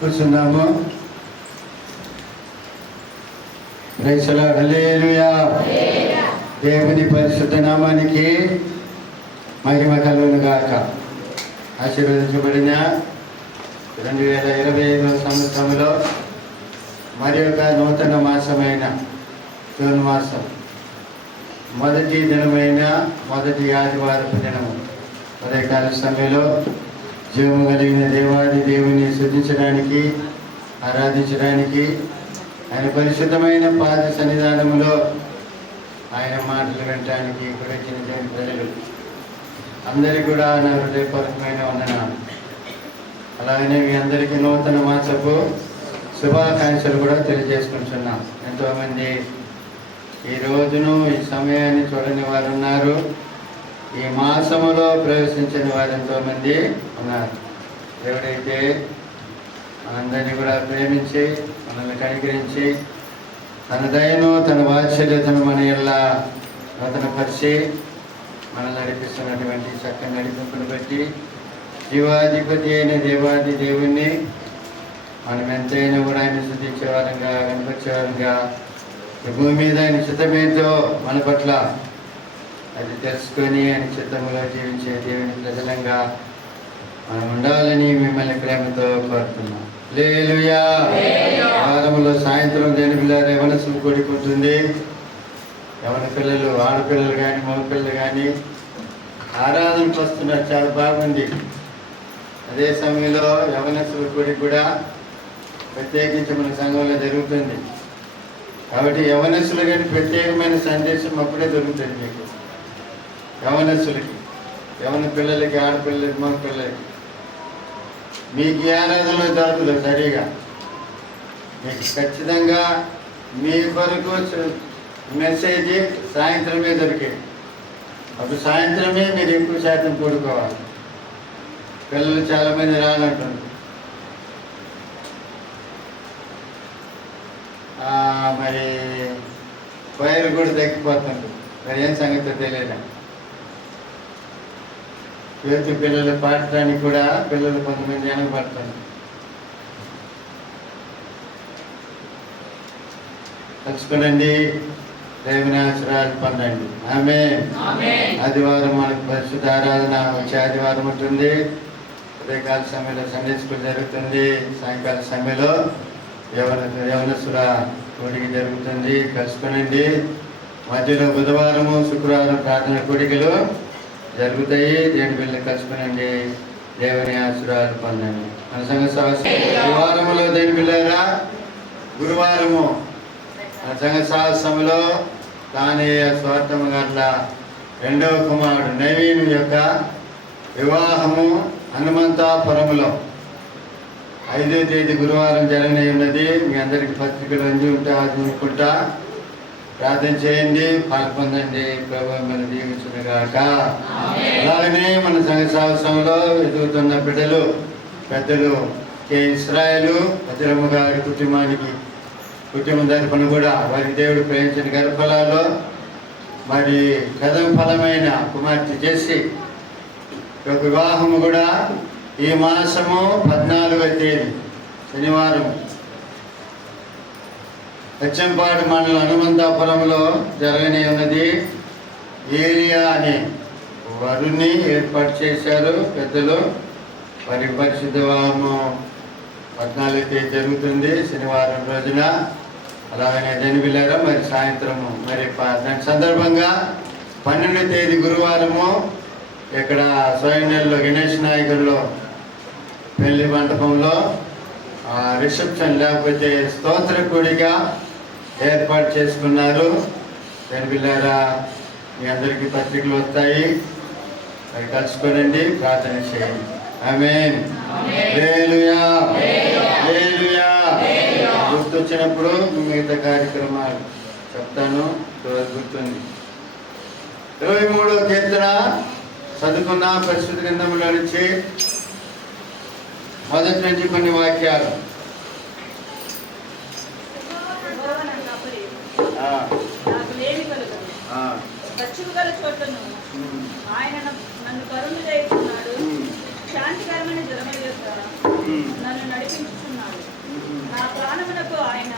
కూర్చున్నాము. Praise the lord. Hallelujah. దేవుని పరిశుద్ధ నామానికి మహిమ కలుగును గాక. ఆశీర్వదించబడిన 2025 సంవత్సరంలో మరి ఒక నూతన మాసమైన జూన్ మాసం మొదటి దినమైన మొదటి ఆదివారపు దినము ఉదయకాల సమయంలో జీవము కలిగిన దేవాది దేవుని స్తుతించడానికి, ఆరాధించడానికి, ఆయన పరిశుద్ధమైన పాద సన్నిధానంలో ఆయన మాటలు వినడానికి ఇక్కడ వచ్చిన దేవుని ప్రజలు అందరికీ కూడా నా హృదయపూర్వకమైన వందనాలు. అలాగనే మీ అందరికీ నూతన మాసపు శుభాకాంక్షలు కూడా తెలియజేసుకుంటున్నాం. ఎంతోమంది ఈ రోజును ఈ సమయాన్ని చూడని వారు ఉన్నారు. ఈ మాసములో ప్రవేశించిన వారు ఎంతోమంది ఉన్నారు. దేవుడైతే మనందరినీ కూడా ప్రేమించి మనల్ని కనికరించి తన దయను తన వాత్సల్యతను మన ఎల్లా నూతనపరిచి మనల్ని నడిపిస్తున్నటువంటి చక్కని నడిపింపును బట్టి జీవాధిపతి అయిన దేవాది దేవుణ్ణి మనం ఎంతైనా కూడా ఆయన స్తుతించేవారంగా, కనిపించేవారంగా, ఈ భూమి మీద ఆయన చిత్తమేంటో మన పట్ల అది తెలుసుకొని ఆయన చిత్తంలో జీవించే దేవుని ప్రజలంగా మనం ఉండాలని మిమ్మల్ని ప్రేమతో కోరుతున్నాం. హల్లెలూయా. వారంలో సాయంత్రం దేని పిల్లలు యవనస్తులు కూడుకుంటుంది. యవన పిల్లలు, ఆడపిల్లలు కానీ మగపిల్లలు కానీ ఆరాధనకు వస్తున్నారు. చాలా బాగుంది. అదే సమయంలో యవనస్తుల కూడి కూడా ప్రత్యేకించి మన సంఘంలో జరుగుతుంది. కాబట్టి యవనస్తులు కానీ ప్రత్యేకమైన సందేశం అప్పుడే దొరుకుతుంది మీకు. యవనస్తులకి, యవన పిల్లలకి, ఆడపిల్లలకి, మగ పిల్లలకి మీకు ఈ ఆరాధనలో దొరకదు సరిగా. మీకు ఖచ్చితంగా మీ కొరకు మెసేజ్ సాయంత్రమే దొరికేది. అప్పుడు సాయంత్రమే మీరు ఎక్కువ శాతం కూడుకోవాలి. పిల్లలు చాలామంది రానంటుంది. మరి వైరు కూడా తగ్గిపోతుంది. మరి ఏం సంగతి తెలియదు. యూత్ పిల్లలు పాడటానికి కూడా పిల్లలు కొంతమంది వెనకబడుతుంది. తెలుసుకోండి, దేవుని ఆశీర్వాదాలు పొందండి. ఆమేన్. ఆదివారం మనకు పరిశుద్ధ ఆరాధన వచ్చే ఆదివారం ఉంటుంది. ఉదయకాల సమయంలో సండే స్కూల్ జరుగుతుంది. సాయంకాల సమయంలో యవనస్తుల కూడిక జరుగుతుంది. కలుసుకునండి. మధ్యలో బుధవారము, శుక్రవారం ప్రార్థన కూడికలు జరుగుతాయి. దేవుని పిల్లలు కలుసుకునండి. దేవుని ఆశీర్వాదాలు పొందండి. మన సంఘ వారములో దేవుని పిల్లరా గురువారము మన సంఘ సాహసంలో కానయ్య స్వార్థము గట్ల రెండవ కుమారుడు నవీన్ యొక్క వివాహము హనుమంతాపురములో 5వ తేదీ గురువారం జరగనే ఉన్నది. మీ అందరికి పత్రికలు అంది ఉంటే అనుకుంటా ప్రార్థన చేయండి, పాల్పొందండి. ప్రభు మన దీవించుగాక. అలాగనే మన సంఘ సాహసంలో ఎదుగుతున్న బిడ్డలు, పెద్దలు కె ఇస్రాయేలు వజ్రమ్మ గారి కుటుంబం తరపున కూడా వారి దేవుడు ప్రేమించిన గర్భఫలాల్లో మరి కదం ఫలమైన కుమార్తె చేసి ఒక వివాహము కూడా ఈ మాసము 14వ తేదీ శనివారం అచ్చంపాడు మండలం హనుమంతాపురంలో జరగనే ఉన్నది. ఏరియా అనే వరుణ్ణి ఏర్పాటు చేశారు పెద్దలు. వారి పరిశుద్ధ వివాహము 14వ తేదీ జరుగుతుంది శనివారం రోజున. అలాగనే దెనివిల్లారా మరి సాయంత్రము మరి దాని సందర్భంగా 12వ తేదీ గురువారము ఇక్కడ సోయనెల్లో గణేష్ నాయకుల్లో పెళ్లి మండపంలో రిసెప్షన్ లేకపోతే స్తోత్ర కూడిగా ఏర్పాటు చేసుకున్నారు. దెనివిల్లారా మీ అందరికీ పత్రికలు వస్తాయి. అవి కలుసుకోనండి, ప్రార్థన చేయండి. ఆమేన్. హల్లెలూయా. హల్లెలూయా. గుర్తొచ్చినప్పుడు మిగతా కార్యక్రమాలు చెప్తాను. గుర్తుంది. 23వ కీర్తన చదువుకున్న పరిశుద్ధ గ్రంథంలో నుంచి మొదటి నుంచి కొన్ని వాక్యాలు. ఆయన నన్ను కరుణ చేస్తున్నాడు. శాంతికరమైన జలముల యొక్క నన్ను నడిపించుచున్నాడు. ప్రాణమునకు ఆయన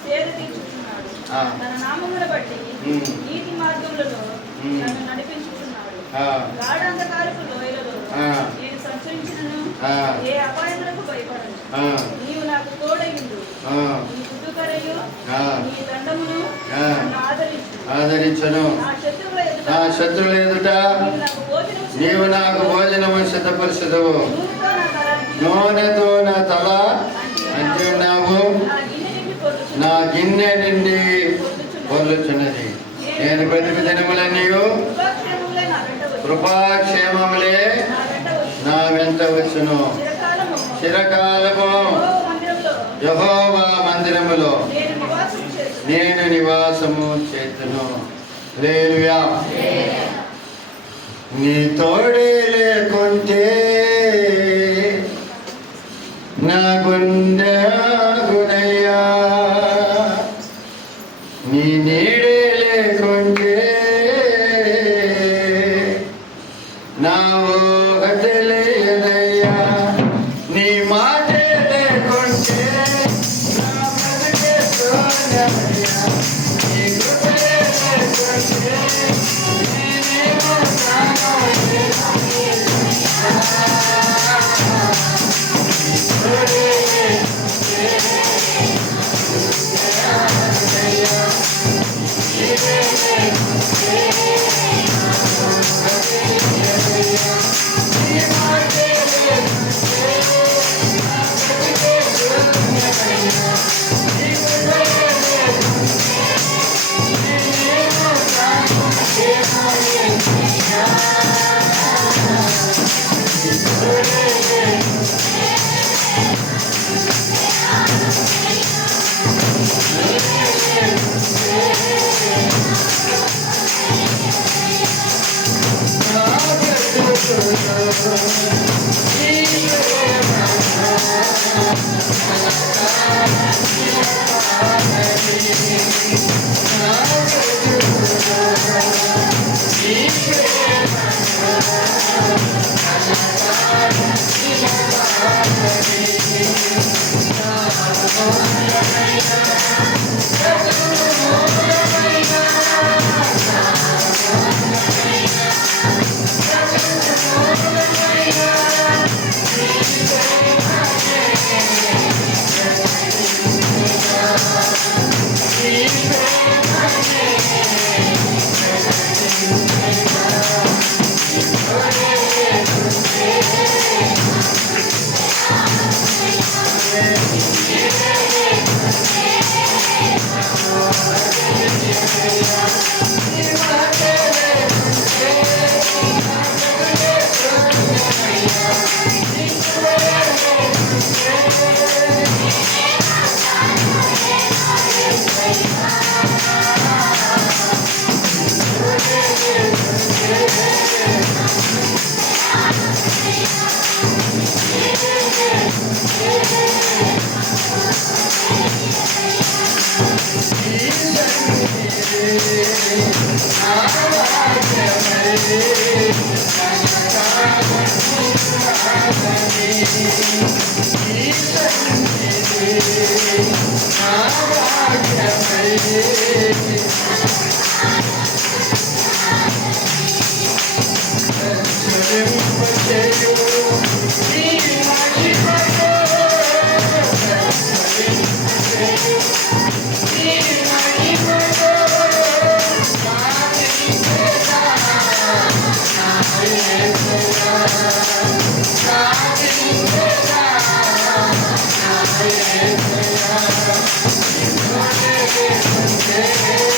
సేద తీర్చుచున్నాడు. ఆ. తన నామమును బట్టి ఉమ్. నీతి మార్గములలో ఉమ్. నన్ను నడిపించుచున్నాడు. ఆ. గాఢాంధకారపు లోయలలో ఆ. నేను సంచరించినను ఆ. ఏ అపాయములకు భయపడను. ఆ. నీవు నాకు తోడయుండు. ఆ. నీ కుదుకరయు ఆ. నీ దండమును ఆ. నన్ను ఆదరించు. ఆదరించను. నా శత్రువుల ఎదుట నా శత్రువుల ఎదుట నీవు నాకు భోజనము చేయి. నీవు నాకు భోజనము సిద్ధపరచదువు. నూనెతో నా తలని నూనెతో నా తల అంటి ఉన్నావు. నా గిన్నె నిండి పొర్లుచున్నది. నా గిన్నె నిండి పొర్లుచున్నది. నేను బ్రతికి దినములన్నీ కృపాక్షేమములే నా వెంట వచ్చును. కృపాక్షేమములే నా వెంట వచ్చును. నా వెంట వచ్చును. చిరకాలము చిరకాలము యెహోవా మందిరములో యెహోవా మందిరములో నేను నివాసము చేతును. నేను నివాసము చేతును. హల్లెలూయా. నీ తోడే లేకుంటే నా గుండె గునయ్యా, నీ నీడే లేకుంటే నా ఊహ తెలియదయ్యా, నీ మాటే లేకుంటే నా బ్రతుకే శూన్యమయ్యా, నీ కృపే లేకుంటే నేనేమో కానోలేనయ్యా.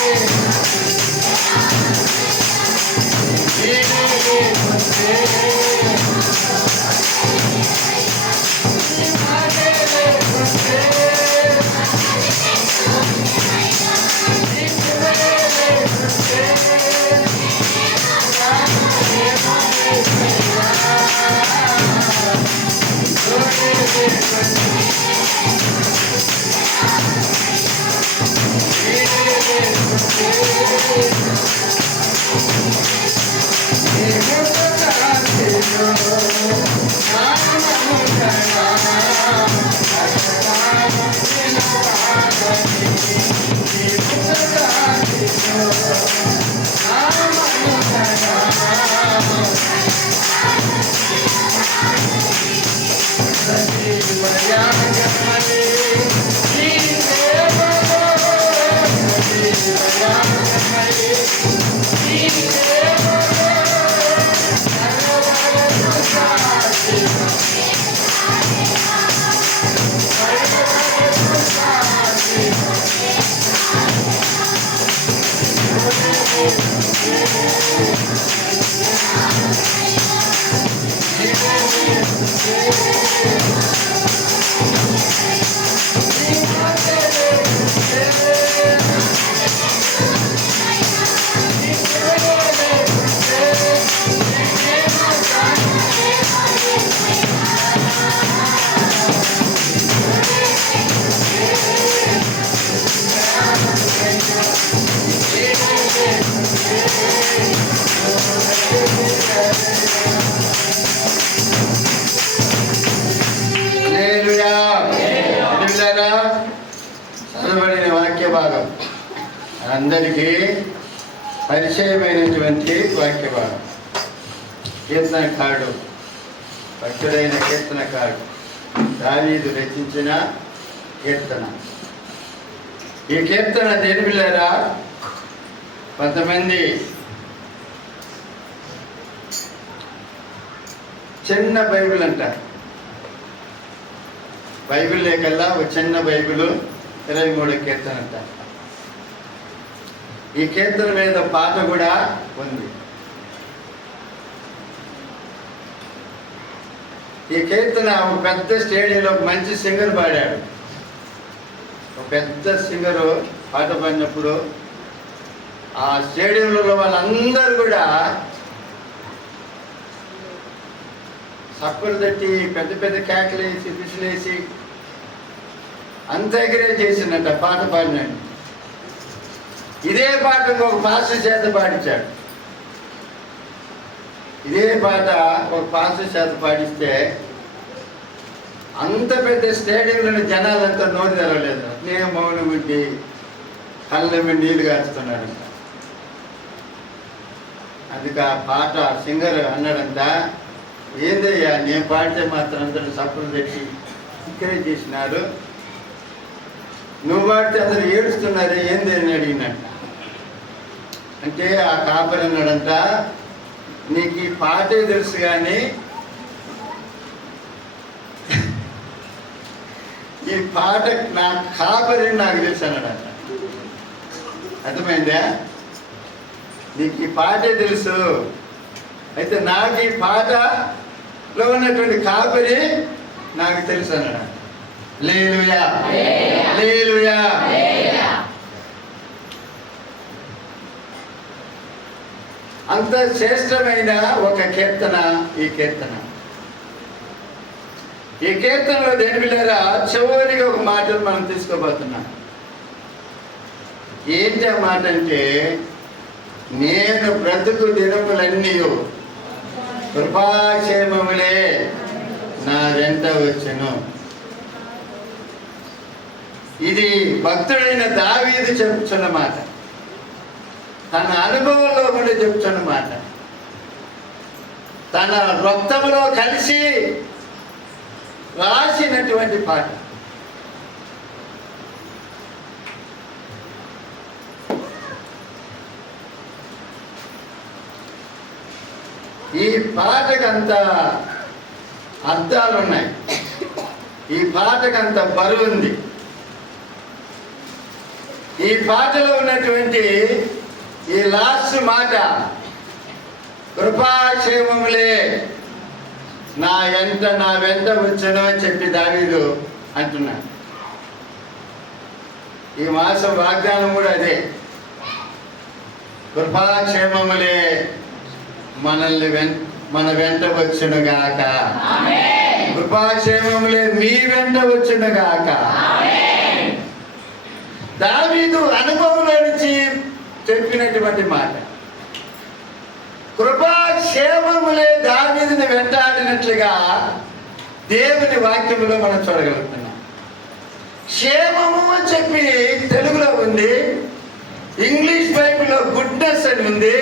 Yeah. దయామయమై నీ సేవలో దయామయమై నీ సేవలో సర్వవరము సాక్షి సర్వవరము సాక్షి చదవబడిన వాక్య భాగం అందరికీ పరిచయమైనటువంటి వాక్య భాగం. కీర్తనకారుడు, భక్తుడైన కీర్తనకారుడు దావీదు రచించిన కీర్తన. ఈ కీర్తన దేని పిల్లరా, కొంతమంది చిన్న బైబిల్ అంటారు. బైబిల్ లేకల్లా ఒక చిన్న బైబిల్ 23 కీర్తన అంటారు. ఈ కీర్తన మీద పాట కూడా ఉంది. ఈ కీర్తన ఒక పెద్ద స్టేడియంలో మంచి సింగర్ పాడాడు. ఒక పెద్ద సింగరు పాట పాడినప్పుడు ఆ స్టేడియంలో వాళ్ళందరూ కూడా సప్పులు తట్టి పెద్ద పెద్ద కేకలు వేసి పిసిలేసి అంత ఎంకరేజ్ చేసిందంట పాట పాడినాడు. ఇదే పాట ఒక పాస్టర్ చేత పాడించాడు. ఇదే పాట ఒక పాస్టర్ చేత పాడిస్తే అంత పెద్ద స్టేడియంలోని జనాలంతా నోరు తెరవలేదు. నేను మౌనం ఉండి కళ్ళ మీద నీళ్ళు కాచుతున్నాడు. అందుకు ఆ పాట సింగర్ అన్నాడంట, ఏందయ్యా నేను పాడితే మాత్రం అందరూ సప్పులు పెట్టి ఎంకరేజ్ చేసినారు, నువ్వు పాడితే అందరూ ఏడుస్తున్నారు ఏంది అని అడిగినట్ట. అంటే ఆ కాపరి అన్నాడంట, నీకు ఈ పాటే తెలుసు కానీ ఈ పాట నా కాపరి నాకు తెలుసు అన్నాడంట. అర్థమైందా? నీకు ఈ పాటే తెలుసు, అయితే నాకు ఈ పాటలో ఉన్నటువంటి కాపరి నాకు తెలుసు అన్నాడు. హల్లెలూయా, హల్లెలూయా. అంత శ్రేష్టమైన ఒక కీర్తన ఈ కీర్తన. ఈ కీర్తనలో దేని పిల్లరా చివరిగా ఒక మాటను మనం తీసుకోబోతున్నాం. ఏంటి ఆ మాట అంటే, నేను బ్రతుకు దినములన్నీ కృపాక్షేమములే నా వెంట వచ్చెను. ఇది భక్తుడైన దావీదు చెప్తున్న మాట, తన అనుభవంలో కూడా చెప్తున్న మాట, తన రక్తంలో కలిసి రాసినటువంటి పాట. ఈ పాటకంత అర్థాలు ఉన్నాయి, ఈ పాటకంత బరువు ఉంది. ఈ పాటలో ఉన్నటువంటి ఈ లాస్ట్ మాట, కృపాక్షేమములే నా వెంట వచ్చను అని చెప్పి దావీదు అంటున్నాడు. ఈ మాసం వాగ్దానం కూడా అదే, కృపాక్షేమములే మన వెంట వచ్చును గాక. కృపాక్షేమములే మీ వెంట వచ్చును గాక. దావీదు అనుభవంలో నుంచి చెప్పినటువంటి మాట. కృపాక్షేమములే దావీదుని వెంటాడినట్లుగా దేవుని వాక్యములో మనం చూడగలుగుతున్నాం. క్షేమము అని చెప్పి తెలుగులో ఉంది, ఇంగ్లీష్ బైబిల్లో గుడ్నెస్ అని ఉంది,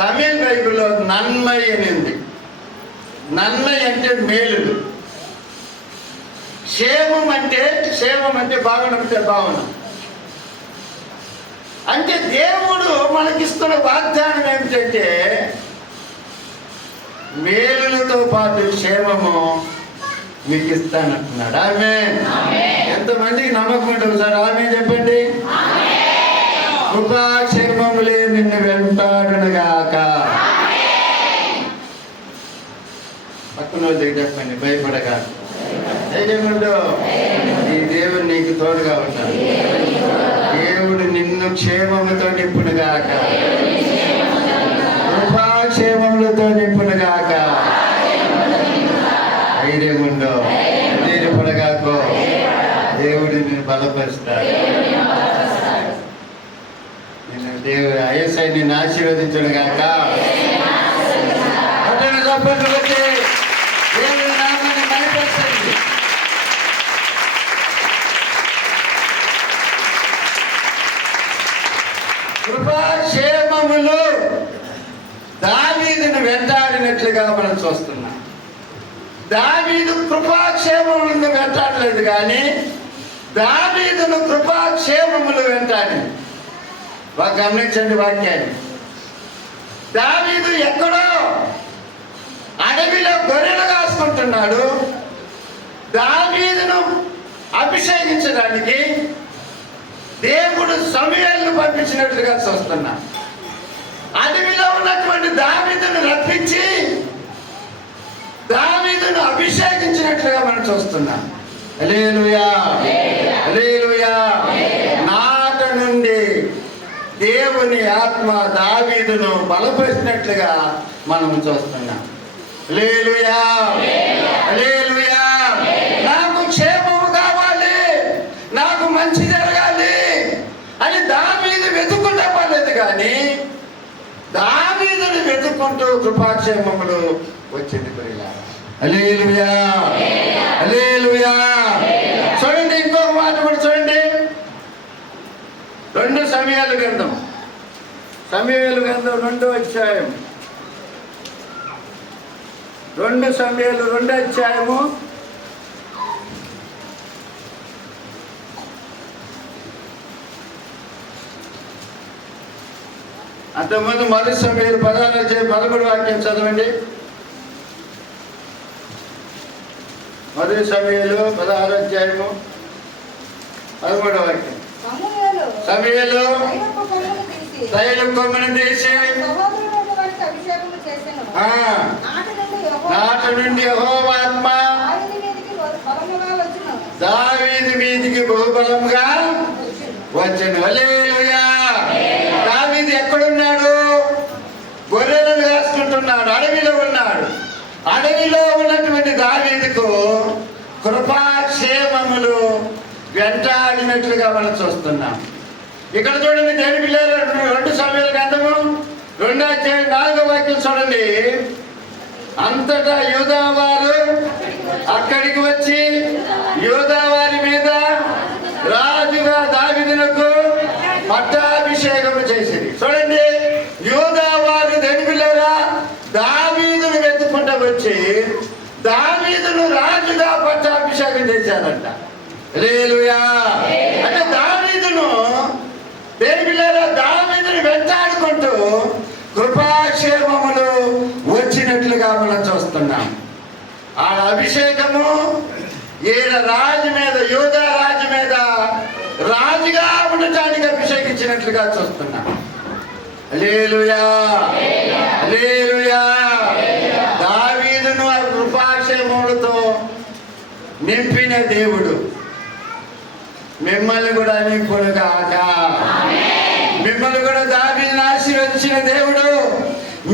తమిళ్ బైబిల్లో నన్మై అని ఉంది. నన్నై అంటే మేలులు, క్షేమం అంటే బాగుండం. అంటే దేవుడు మనకిస్తున్న వాగ్దానం ఏమిటంటే మేలులతో పాటు క్షేమము మీకు ఇస్తానంటున్నాడు. ఆమేన్. ఎంతమందికి నమ్మకం ఉంటుంది సార్? ఆమేన్ చెప్పండి. కృపాక్షేమములే నిన్ను వెంటాడునుగాక. పక్కన దగ్గర చెప్పండి, భయపడక ధైర్యముండు, ఈ దేవుడు నీకు తోడుగా ఉంటాడు. దేవుడు నిన్ను క్షేమముతో నింపునుగాక, కృపాక్షేమములతో నింపునుగాక. ధైర్యముండు, ధైర్యపడగాకో, దేవుడు నిన్ను బలపరుస్తాడు. దేవుడు ఐఎస్ఐ నిన్ను ఆశీర్వదించునుగాక. అతను చప్పట్లు కొట్టి దేవుడి నామాన్ని మహిమపరచండి. కృపాక్షేమములు దావీదును వెంటాడినట్లుగా మనం చూస్తున్నాం. దావీదు కృపాక్షేమములను వెంటాడలేదు, కానీ దావీదును కృపాక్షేమములు వెంటాడి. గమనించండి వాక్యాన్ని. దావీదు ఎక్కడో అడవిలో గొర్రెలు కాసుకుంటున్నాడు. దావీదును అభిషేకించడానికి దేవుడు సమూయేలును పంపించినట్లుగా చూస్తున్నా. అడవిలో ఉన్నటువంటి దావీదును రప్పించి దావీదును అభిషేకించినట్లుగా మనం చూస్తున్నాం. హల్లెలూయా, హల్లెలూయా. నాట నుండి దేవుని ఆత్మ దావీదును బలపరిచినట్లుగా మనం చూస్తున్నాం. హల్లెలూయా, హల్లెలూయా. నాకు క్షేమము కావాలి, నాకు మంచి జరగాలి అని దావీదు వెతుక్కుంటా పర్లేదు, కానీ దావీదును వెతుక్కుంటూ కృపాక్షేమములు వచ్చింది. హల్లెలూయా, హల్లెలూయా. చూడండి, ఇంకొక మాట కూడా చూడండి. 2 సమూయేలు గ్రంథం 2వ అధ్యాయం. 2 సమూయేలు 2వ అధ్యాయము 1 సమూయేలు 16వ అధ్యాయం 13వ వాక్యం చదవండి. 1 సమూయేలు 16వ అధ్యాయము 13వ వాక్యం. సమూయేలు తైలం కొమ్మను తీసి నాట నుండి యెహోవా ఆత్మ దావీదు మీదికి బహుబలంగా వచ్చెను. హల్లెలూయా. దావీదు ఎక్కడున్నాడు? గొర్రెలను కాసుకుంటున్నాడు, అడవిలో ఉన్నాడు. అడవిలో ఉన్నటువంటి దావీదుకు కృపాక్షేమములు వెంటాడినట్లుగా మనం చూస్తున్నాం. ఇక్కడ చూడండి, దేవుని పిల్లలు 2 సమూయేలు గ్రంథము 2వ అధ్యాయం 4వ వాక్యం చూడండి. అంతటా యూదావారు అక్కడికి వచ్చి యూదావారి మీద రాజుగా దావీదునకు పట్టాభిషేకం చేసింది. చూడండి, యూదావారు దేవుని పిల్లరా దావీదును వెతుక్కుంటూ వచ్చి దావీదును రాజుగా పట్టాభిషేకం చేశారంట. హల్లెలూయా. అంటే దావీదును దావీదును వెంటాడుకుంటూ కృపాక్షేమములు వచ్చినట్లుగా మనం చూస్తున్నాం. ఆ అభిషేకము ఈయన రాజు మీద, యూదా రాజు మీద రాజుగా ఉండటానికి అభిషేకించినట్లుగా చూస్తున్నాం. హల్లెలూయా, హల్లెలూయా. దావీదును ఆ కృపాక్షేమములతో నింపిన దేవుడు మిమ్మల్ని కూడా నింపునుగాక. మిమ్మల్ని కూడా దావీదును ఆశీర్వదించిన దేవుడు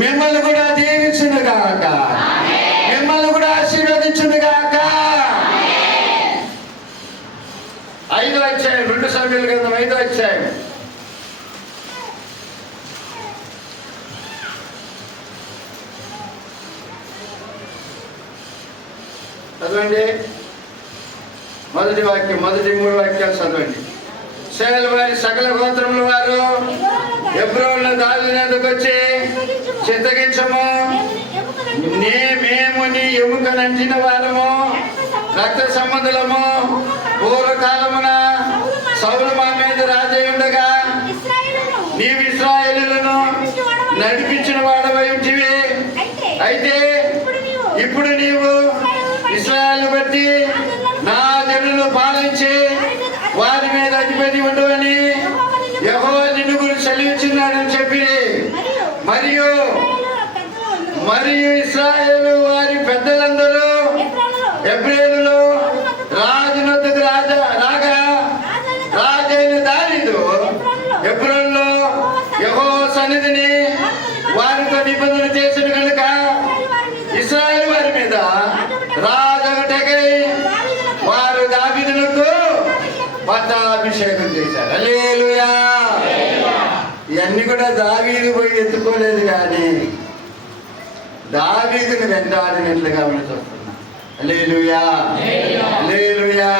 మిమ్మల్ని కూడా దీవించునుగాక, మిమ్మల్ని కూడా ఆశీర్వదించునుగాక. 5వ అధ్యాయం 2 సమూయేలు గ్రంథం 5వ అధ్యాయం. చదవండి. మొదటి వాక్యం, మొదటి 3 వాక్యాలు చదవండి. ఇశ్రాయేలు వారి సకల గోత్రముల వారు హెబ్రోనులో దావీదు యొద్దకు వచ్చి, చింతగించము, మేము నీ ఎముకనంచిన వారము, రక్త సంబంధులము. పూర్వకాలమున సౌలు మా మీద రాజై ఉండగా నీవు ఇశ్రాయేలులను నడిపించిన వాడవై ఉంటివి. అయితే ఇప్పుడు నీవు ఇశ్రాయేలు బట్టి నా జనులు పాలించి వారి మీద అధిపతి ఉండవని యెహోవా నిన్ను గురించి సెలవిస్తున్నాడని చెప్పి, మరియు ఇశ్రాయేలు వారి పెద్దలందరూ ఎబ్రేలులో రాజునొద్దకు రాగా రాజైన దావీదు ఎబ్రోనులో యెహోవా సన్నిధిని వారితో నిబంధన చేసిన కనుక ఇశ్రాయేలు వారి మీద రాజొకటకై వారు దావీదునకు పట్టాభిషేకం చేశారు. హల్లెలూయా. ఇవన్నీ కూడా దావీదు పోయి ఎత్తుకోలేదు, కానీ దావీదుని వెంటాడినట్లుగా మనం చూస్తున్నాం. హల్లెలూయా, హల్లెలూయా.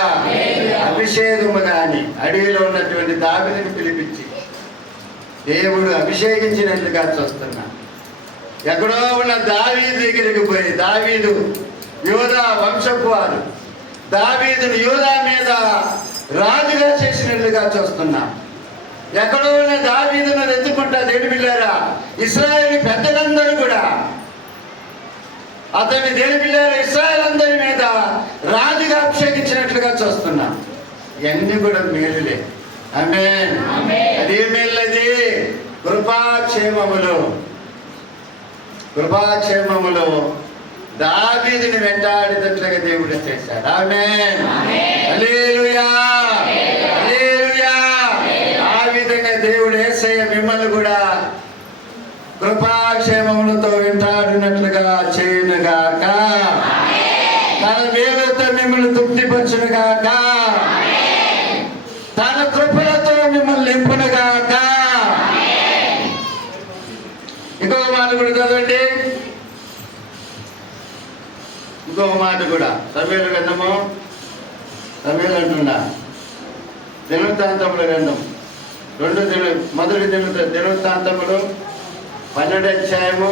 అభిషేకము కానీ అడవిలో ఉన్నటువంటి దావీదుని పిలిపించి దేవుడు అభిషేకించినట్లుగా చూస్తున్నాం. ఎక్కడో ఉన్న దావీదు దగ్గరికి పోయి, దావీదు యోధా వంశపు వారు, దావీదును యోధా మీద రాజుగా చేసినట్లుగా చూస్తున్నాం. ఎక్కడో ఉన్న దావీదును ఎత్తుకుంటా దేవుని బిడ్డలారా, ఇశ్రాయేలు పెద్దలందరూ కూడా అతన్ని దేవుని బిడ్డలారా ఇశ్రాయేలు అందరి మీద రాజుగా అభిషేకించినట్లుగా చూస్తున్నాం. ఇవన్నీ కూడా మేలులే. ఆమేన్. అదే మేలది కృపాక్షేమములు దావీదుని వెంటాడినట్లుగా దేవుడు చేశాడు. ఆమేన్. హల్లెలూయా, హల్లెలూయా. ఆ విధంగా దేవుడు యేసయ్య మిమ్మల్ని కూడా కృపాక్షేమములతో వెంటాడినట్లుగా చేయునుగాక. తన మేలుతో మిమ్మల్ని తృప్తిపరచునుగాక. తన కృపలతో మిమ్మల్ని నింపునుగాక. ఇంకొక మాట కూడా చదవండి. ఇంకొక మాట కూడా సమూయేలు గ్రంథము, సమూయేలు అంటున్నా దినవృత్తాంతముల గ్రంథం మొదటి దినవృత్తాంతములు 12వ అధ్యాయము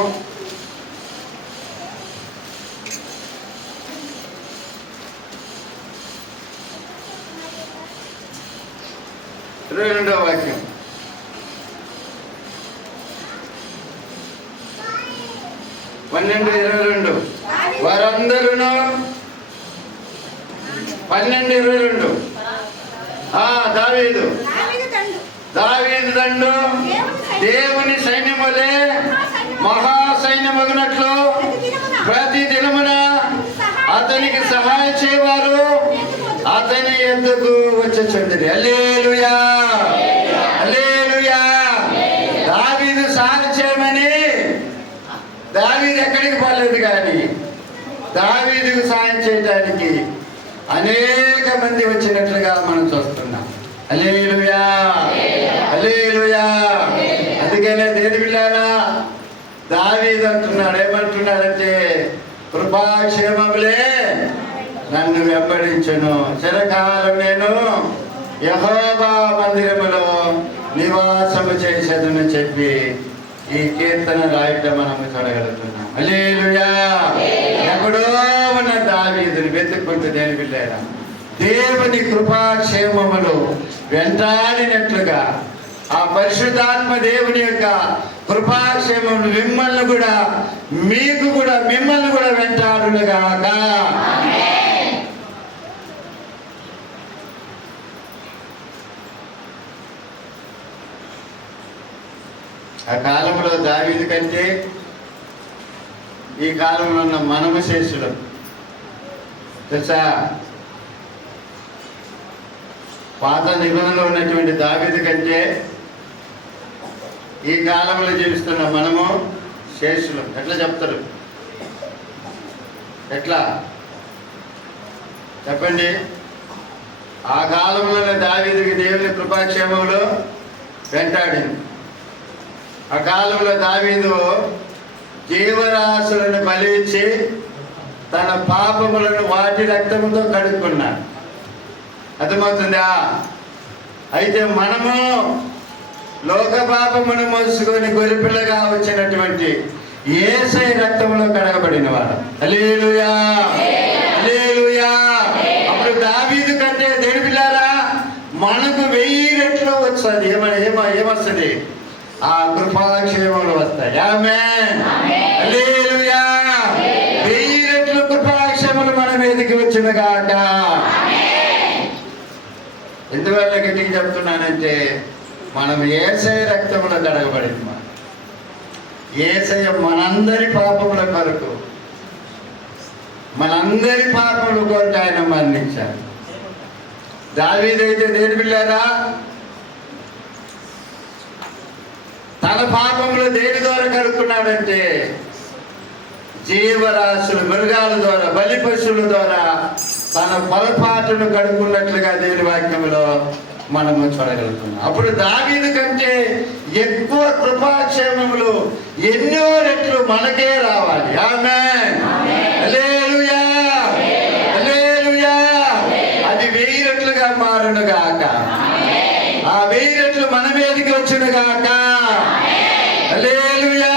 22వ వాక్యం. వారందరూ 12:22 దావీదు దండు దేవుని సైన్యములే మహాసైన్యమగునట్లు ప్రతి దినమున అతనికి సహాయం చేయవారు అతని ఎందుకు వచ్చుచుండిరి. హల్లెలూయా, హల్లెలూయా. దావీదు సహాయం చేయమని దావీదు ఎక్కడికి పోలేదు, కానీ దావీదుకు సాయం చేయడానికి అనేక మంది వచ్చినట్లుగా మనం చూస్తున్నాం. హల్లెలూయా, హల్లెలూయా. అందుకనే దేవుని బిడ్డలారా దావీదు అంటున్నాడు, ఏమంటున్నాడంటే కృపాక్షేమములే నన్ను వెంబడించును, చిరకాలం నేను యెహోవా మందిరములో నివాసము చేసేదని చెప్పి ఈ కీర్తన రాయటం మనము చూడగలుగుతున్నాం. హల్లెలూయా. ఎక్కడో ఉన్న దావీదుని వెతుక్కుంటూ దేవుని బిడ్డలారా దేవుని కృపాక్షేమములు వెంటాడినట్లుగా ఆ పరిశుద్ధాత్మ దేవుని యొక్క కృపాక్షేమములు మిమ్మల్ని కూడా మిమ్మల్ని కూడా వెంటాడునుగాక. ఆ కాలంలో దావీదు కంటే ఈ కాలంలో ఉన్న మనము శేషులు తెలుసా. పాత నిబంధనలో ఉన్నటువంటి దావీదు కంటే ఈ కాలంలో జీవిస్తున్న మనము శేషులు. ఎట్లా చెప్తారు? ఎట్లా చెప్పండి? ఆ కాలంలోనే దావీదుకి దేవుని కృపాక్షేమంలో వెంటాడింది. ఆ కాలంలో దావీదు జీవరాశులను బలిచ్చి తన పాపములను వాటి రక్తముతో కడుక్కున్నాడు. అర్థమవుతుందా? అయితే మనము లోక పాపమును మోసుకొని గొర్రెపిల్లగా వచ్చినటువంటి యేసయ్య రక్తంలో కడగబడిన వాడు. హల్లెలూయా, హల్లెలూయా. అప్పుడు దావీదు కంటే దేని పిల్లారా మనకు 1000 రెట్లు వస్తుంది. ఏమొస్తుంది? ఆ కృపాక్షేమములు వస్తాయి. ఆమేన్, హల్లెలూయా. 1000 రెట్లు కృపాక్షేమములు మన మీదకి వచ్చిన గాక. ఎందువల్ల గట్టిగా చెప్తున్నానంటే మనం యేసయ్య రక్తంలో కడగబడింది. యేసయ్య మనందరి పాపముల కొరకు, మనందరి పాపముల కొరకు ఆయన మరణించాడు. దావీదైతే దేని పిల్లారా తన పాపములు దేని ద్వారా కడుక్కున్నాడంటే జీవరాశుల మృగాల ద్వారా, బలి పశువుల ద్వారా తన పొరపాటును కడుక్కున్నట్లుగా దేవుని వాక్యంలో మనము చూడగలుగుతున్నాం. అప్పుడు దావీదు కంటే ఎక్కువ కృపాక్షేమములు ఎన్నో రెట్లు మనకే రావాలి. ఆమేన్, హల్లెలూయా, హల్లెలూయా. అది 1000 రెట్లుగా మారును గాక. ఆ 1000 రెట్లు మన మీదకి వచ్చును గాక. హల్లెలూయా.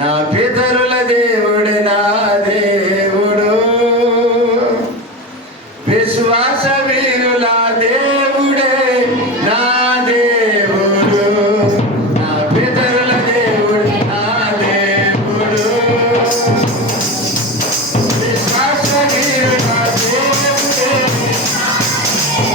నా పితరుల దేవుడు నా దేవుడు, విశ్వాస వీరుల దేవుడే నా దేవుడు. నా పితరుల దేవుడు నా దేవుడు, విశ్వాస వీరుల దేవుడే నా దేవుడు.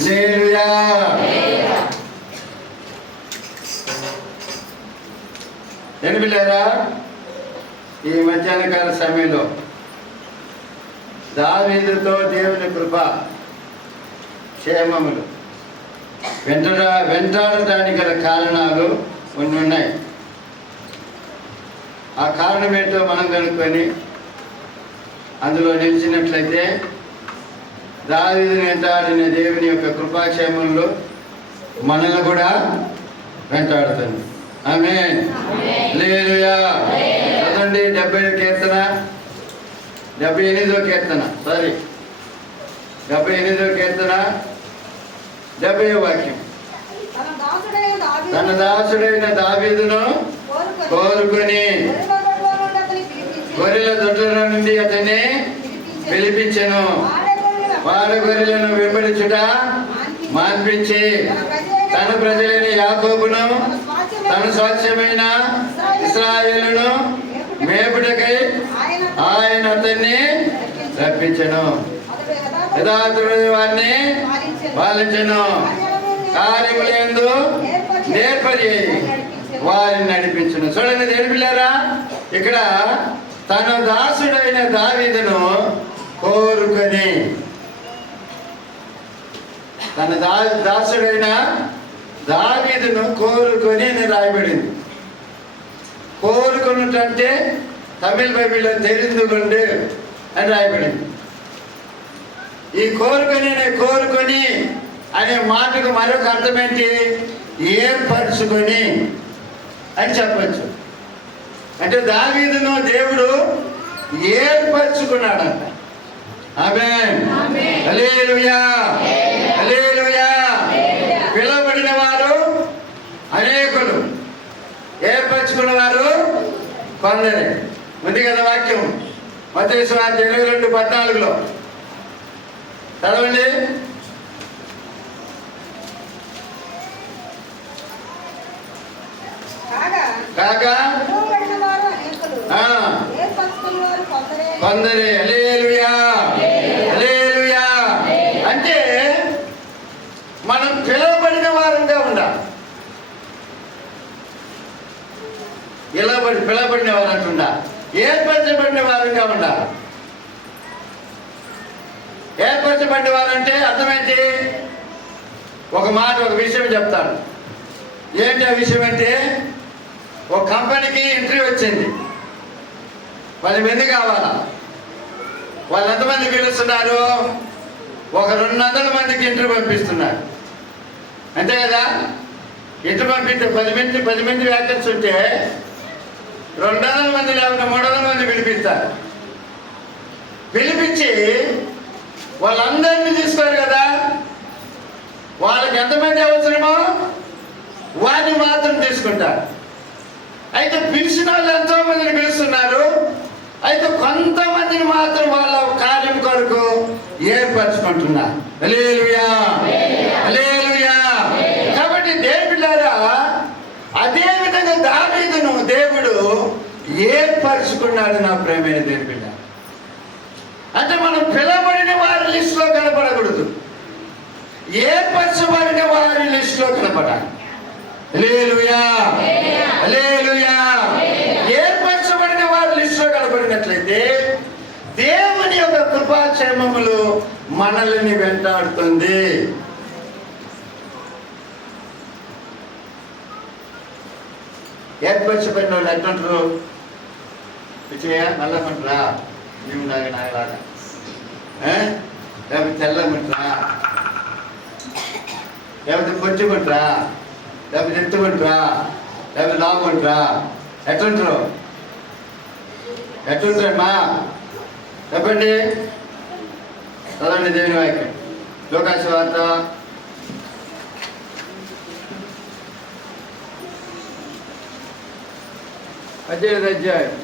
హల్లెలూయా. ఎనిమిలేరా ఈ మధ్యాహ్నకాల సమయంలో దావీదుతో దేవుని కృప క్షేమములు వెంటాడడానికి గల కారణాలు కొన్ని ఉన్నాయి. ఆ కారణం ఏంటో మనం కనుక్కొని అందులో నిలిచినట్లయితే దావీదుని వెంటాడిన దేవుని యొక్క కృపాక్షేమంలో మనల్ని కూడా వెంటాడుతుంది. ఆమేన్, హల్లెలూయా. చదవండి 70వ కీర్తన, 78వ కీర్తన, 78వ కీర్తన 70వ వాక్యం. తన దాసుడైన దావీదును కోరుకొని గొర్రెల దొడ్ల నుండి అతన్ని పిలిపించెను. వాడు గొర్రెలను వెంబడించుట మాన్పించి తన ప్రజలైన యాకోబును తన స్వాస్థ్యమైన ఇశ్రాయేలును మేపుటకై ఆయన అతన్ని రప్పించెను. యథార్థుడు వారిని పాలించెను. కార్యములందు నేర్పరి వారిని నడిపించును. చూడండి నేర్పిల్లారా, ఇక్కడ తన దాసుడైన దావీదును కోరుకొని, తన దాసుడైన దావీదును కోరుకొని అని రాయబడింది. కోరుకున్నట్టంటే తమిళ బైబిల్లో తెలిందుకుండు అని రాయబడింది. ఈ కోరుకొని అనే మాటకు మరొక అర్థం ఏంటి? ఏర్పరచుకొని అని చెప్పచ్చు. అంటే దావీదును దేవుడు ఏర్పరచుకున్నాడంట. ఆమేన్. హల్లెలూయా, హల్లెలూయా. పిలువబడిన వారు అనేకులు, ఏర్పరచుకున్న వారు కొందరే. ఉంది కదా వాక్యం మత్తయి సువార్త 22:14 చదవండి. కాగా కొందరే. హల్లెలూయా, హల్లెలూయా. అంటే మనం పిలువబడిన వారంగా ఉండాలి. ఇలా పిలువబడిన వారు అంటుండా, ఏర్పరచబడిన వారంగా ఉండాలి. ఏర్పరచబడిన వారంటే అర్థమేంటి? ఒక మాట, ఒక విషయం చెప్తాను. ఏంటి ఆ విషయం అంటే, ఒక కంపెనీకి ఇంటర్వ్యూ వచ్చింది. 10 మంది కావాలా. వాళ్ళు ఎంతమంది పిలుస్తున్నారు? ఒక 200 మందికి ఇంటర్వ్యూ పంపిస్తున్నారు. అంతే కదా? ఇంటర్వ్యూ పంపిస్తే 10 మంది వ్యాకెన్స్ ఉంటే 200 మంది లేకుండా 300 మంది పిలిపిస్తారు. పిలిపించి వాళ్ళందరినీ తీసుకోరు కదా, వాళ్ళకి ఎంతమంది అవసరమో వారిని మాత్రం తీసుకుంటారు. అయితే పిలిచిన వాళ్ళు ఎంతో మందిని పిలుస్తున్నారు. అయితే కొంతమందిని మాత్రం వాళ్ళ కార్యం కొరకు ఏర్పరచుకుంటున్నారు. హల్లెలూయా, హల్లెలూయా. కాబట్టి దేవులారా, అదే విధంగా దావీదును దేవుడు ఏర్పరచుకున్నాడు. నా ప్రేమైన దేవుళ్ళ, అంటే మనం పిలవబడిన వారి లిస్టులో కనపడకూడదు, ఏర్పరచబడిన వారి లిస్టులో కనపడాలి. హల్లెలూయా, హల్లెలూయా. ఏర్పరచబడిన వారి లిస్టులో కనపడినట్లయితే దేవుని యొక్క కృపాక్షేమములు మనల్ని వెంటాడుతుంది. ఏర్పరచబడిన వాళ్ళు ఎట్లుంటారు? విజయ నల్లమంటరా, మేము నాగలాగా, లేకపోతే తెల్లమంటరా, లేకపోతే పొచ్చుకుంటారా, లేకపోతే ఎత్తుకుంటారా, లేకపోతే లాగుంటారా? ఎట్లుంటారు? ఎట్లుంటారమ్మా చెప్పండి. చదవండి దేవుని వాక్యం. లోకాసు వార్త 18వ అధ్యాయం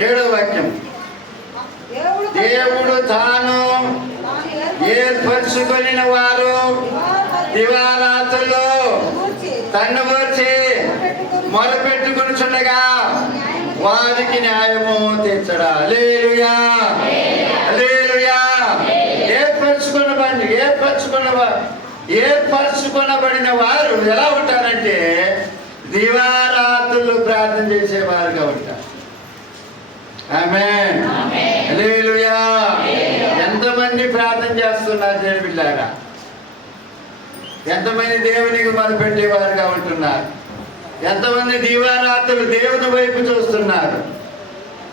7వ వాక్యం. దేవుడు తాను ఏర్పరచుకొనిన వారు దివారాత్రులు తన్ను గూర్చి మొరపెట్టుకొనుచుండగా వారికి న్యాయము తీర్చడా. హల్లెలూయా, హల్లెలూయా. ఏర్పరచుకొనబడిన వారు ఎలా ఉంటారంటే దివారాత్రులు ప్రార్థన చేసేవారుగా ఉంటారు. ఆమేన్, హల్లెలూయా. ఎంతమంది ప్రార్థన చేస్తున్నారు దేవుళ్ళారా? ఎంతమంది దేవునికి మొరపెట్టేవారుగా ఉంటున్నారు? ఎంతమంది దివారాత్రులు దేవుని వైపు చూస్తున్నారు?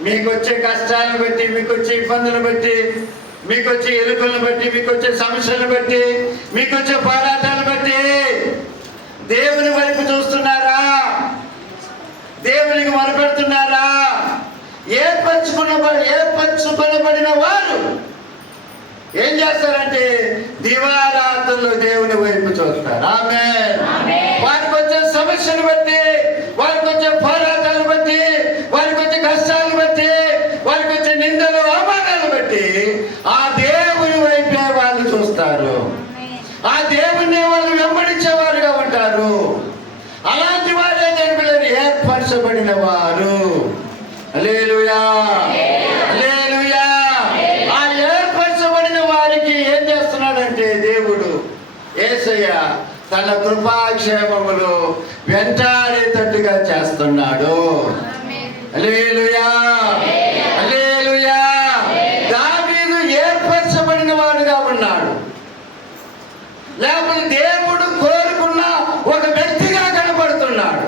మీకు వచ్చే కష్టాలను బట్టి, మీకు వచ్చే ఇబ్బందులను బట్టి, మీకు వచ్చే ఎలుకలను బట్టి, మీకు వచ్చే సమస్యలను బట్టి, మీకు వచ్చే పోరాటాలను బట్టి దేవుని వైపు చూస్తున్నారా? దేవునికి మొరపెడుతున్నారా? ఏర్పరచుకొనబడిన వారు ఏం చేస్తారంటే దివారాత్రులు దేవుని వైపు చూస్తారు. ఆమేన్. వారికి వచ్చే సమస్యను బట్టి, వారికి వచ్చే పోరాటాలు బట్టి, వారికి వచ్చే కష్టాలు బట్టి, వారికి వచ్చే నిందలు అవమానాలు బట్టి ఆ దేవుని వైపే వాళ్ళు చూస్తారు. ఆ దేవుని వాళ్ళు వెంబడించేవారుగా ఉంటారు. అలాంటి వారే దేవుని ఏర్పరచబడిన వారు. హల్లెలూయా, హల్లెలూయా. ఆ ఏర్పరచబడిన వారికి ఏం చేస్తున్నాడంటే దేవుడు యేసయ్య తన కృపాక్షేమములు వెంటాడేటట్టుగా చేస్తున్నాడు. హల్లెలూయా, హల్లెలూయా. దావీదు ఏర్పరచబడిన వాడుగా ఉన్నాడు. లేకపోతే దేవుడు కోరుకున్న ఒక వ్యక్తిగా కనపడుతున్నాడు.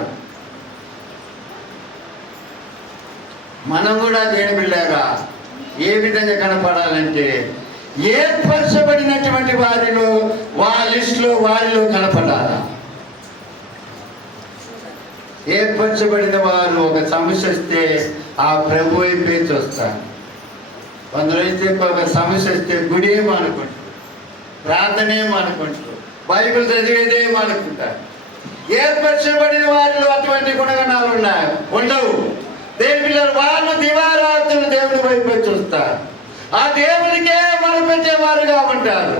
మనం కూడా దేని బిడ్డారా ఏ విధంగా కనపడాలంటే ఏర్పరచబడినటువంటి వారిలో లిస్టులో వారిలో కనపడాలా. ఏర్పరచబడిన వారు ఒక సమస్య వస్తే ఆ ప్రభు వైపే చూస్తారు. కొందరైతే ఒక సమస్య వస్తే గుడి ఏమనుకుంటారు, ప్రార్థనేమనుకుంటారు, బైబిల్ చదివేదేమనుకుంటారు. ఏర్పరచబడిన వారిలో అటువంటి గుణగణాలు ఉండవు. దేవుని వాళ్ళు దివారాత్రులు దేవుని వైపు చూస్తారు. ఆ దేవునికే మొరపెట్టేవారుగా ఉంటారు.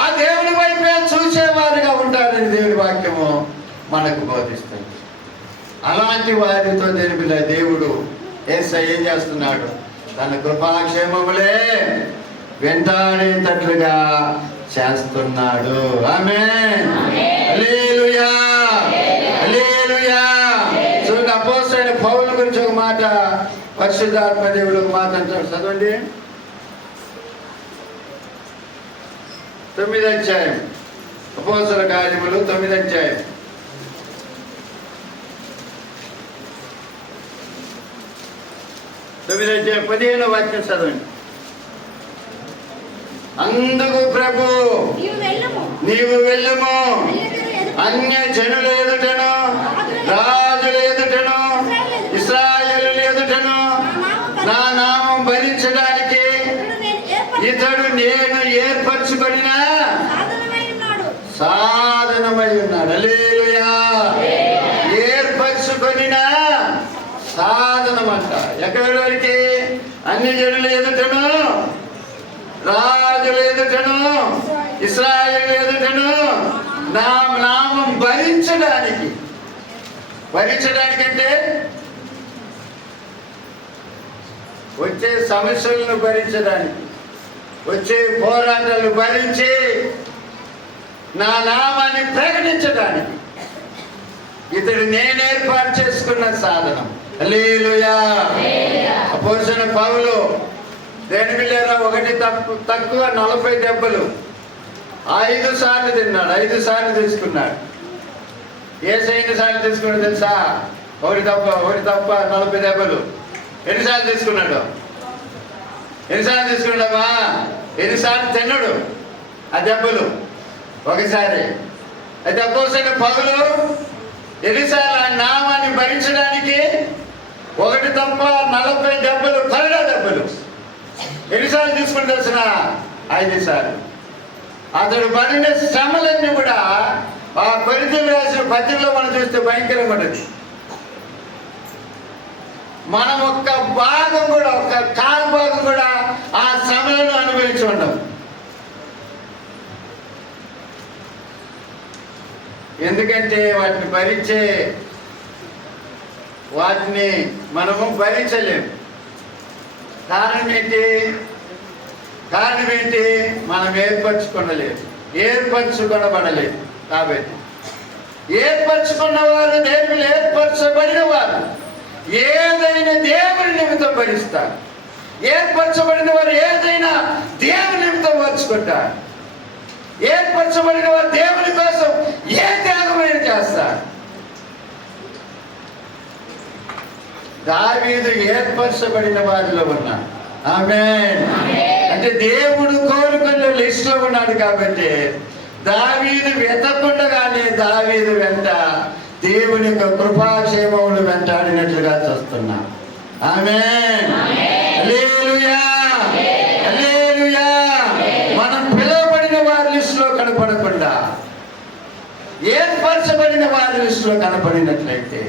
ఆ దేవుని వైపే చూసేవారుగా ఉంటారని దేవుని వాక్యము మనకు బోధిస్తుంది. అలాంటి వారితో దేవుడు యేసయ్య ఏం చేస్తున్నాడు? తన కృపాక్షేమములే వెంటాడేటట్లుగా చేస్తున్నాడు. ఆమేన్, హల్లెలూయా, హల్లెలూయా. చూడండి, అపోస్తలుడైన పౌలు గురించి ఒక మాట పరిశుద్ధాత్మ దేవుడు ఒక మాట అంటాడు. చదవండి, 9వ అధ్యాయం, అపోస్తలుల కార్యములు 9వ అధ్యాయం. తొమ్మిది 15వ వాక్యం చదవండి. అందుకు ప్రభు నీవు వెళ్ళుము, అన్య జనుల ఎదుటను రాజుల ఎదుటను ఇశ్రాయేలుల ఎదుటను నా నామం భరించడానికి ఇతడు నేను ఏర్పరచుకొనిన సాధనమై ఉన్నాడు. హల్లెలూయా. ఏర్పరచుకొనిన సాధనం అంట. ఎక్కడి వరకు? అన్ని జనుల ఎదుటను రాజుల ఎదుటను ఇశ్రాయేలు ఎదుటను నా నామం భరించడానికి. భరించడానికంటే వచ్చే సమస్యలను భరించడానికి, వచ్చే పోరాటాలు భరించి నా నామాన్ని ప్రకటించడానికి ఇతడు నేను ఏర్పాటు చేసుకున్న సాధనం. హల్లెలూయా. అపోస్తలుడైన పౌలు దేని బిళ్ళారా ఒకటి తక్కువ 40 దెబ్బలు 5 సార్లు తిన్నాడు. 5 సార్లు తీసుకున్నాడు. యేసయ్య ఎన్నిసార్లు తీసుకున్నాడు తెలుసా? ఒకటి తప్ప 40 దెబ్బలు. ఎన్నిసార్లు తీసుకున్నాడు? ఎన్నిసార్లు తీసుకున్నాడమ్మా? ఎన్నిసార్లు తిన్నాడు ఆ దెబ్బలు? ఒకసారి. అయితే అపోస్తలుడైన పౌలు ఎన్నిసార్లు ఆ నామాన్ని భరించడానికి? ఒకటి తప్ప 40 దెబ్బలు, కొరడా దెబ్బలు. ఎన్నిసార్లు తీసుకుని తెలిసిన? 5 సార్లు. అతడు పడిన శ్రమలన్నీ కూడా ఆ కొరింథీయులకు రాసిన పత్రికలో మనం చూస్తే భయంకరంగా ఉంటుంది. మనం ఒక్క భాగం కూడా, ఒక్క కాలు భాగం కూడా ఆ శ్రమలను అనుభవించి ఉంటాం. ఎందుకంటే వాటిని మనము భరించలేము. కారణం ఏంటి? మనం ఏర్పరచుకొనబడలేదు. కాబట్టి ఏర్పరచుకున్న వారు, దేవుని ఏర్పరచబడిన వారు ఏదైనా దేవుని నిమిత్తం భరిస్తారు. ఏర్పరచబడిన వారు ఏదైనా దేవుని నిమిత్తం భరించుకుంటారు. ఏర్పరచబడిన వారు దేవుని కోసం ఏ త్యాగమైన చేస్తారు. దావీదు ఏర్పరచబడిన వారిలో ఉన్నాడు. ఆమేన్. అంటే దేవుడు కోరుకున్న లిస్ట్ లో ఉన్నాడు. కాబట్టి దావీదు వెతకుండగానే దావీదు వెంట దేవుని యొక్క కృపాక్షేమములు వెంటాడినట్లుగా చూస్తున్నాం. ఆమేన్, హల్లెలూయా, హల్లెలూయా. మనం పిలువబడిన వారి లిస్ట్ లో కనపడకుండా ఏర్పరచబడిన వారి దృష్టిలో కనపడినట్లయితే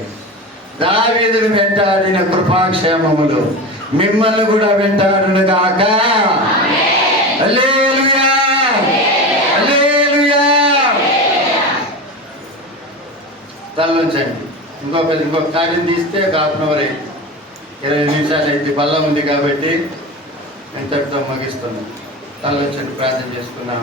దావీదును వెంటాడిన కృపాక్షేమములు మిమ్మల్ని కూడా వెంటాడును గాక. హల్లెలూయా, హల్లెలూయా. తలలోంచండి. ఇంకొక కార్యం తీస్తే ఒక 1/2 అవర్ అయింది, 20 నిమిషాలు అయితే బల్ల ఉంది కాబట్టి ఇంతటితో ముగిస్తున్నాం. తలలోంచండి, ప్రార్థన చేసుకున్నాం.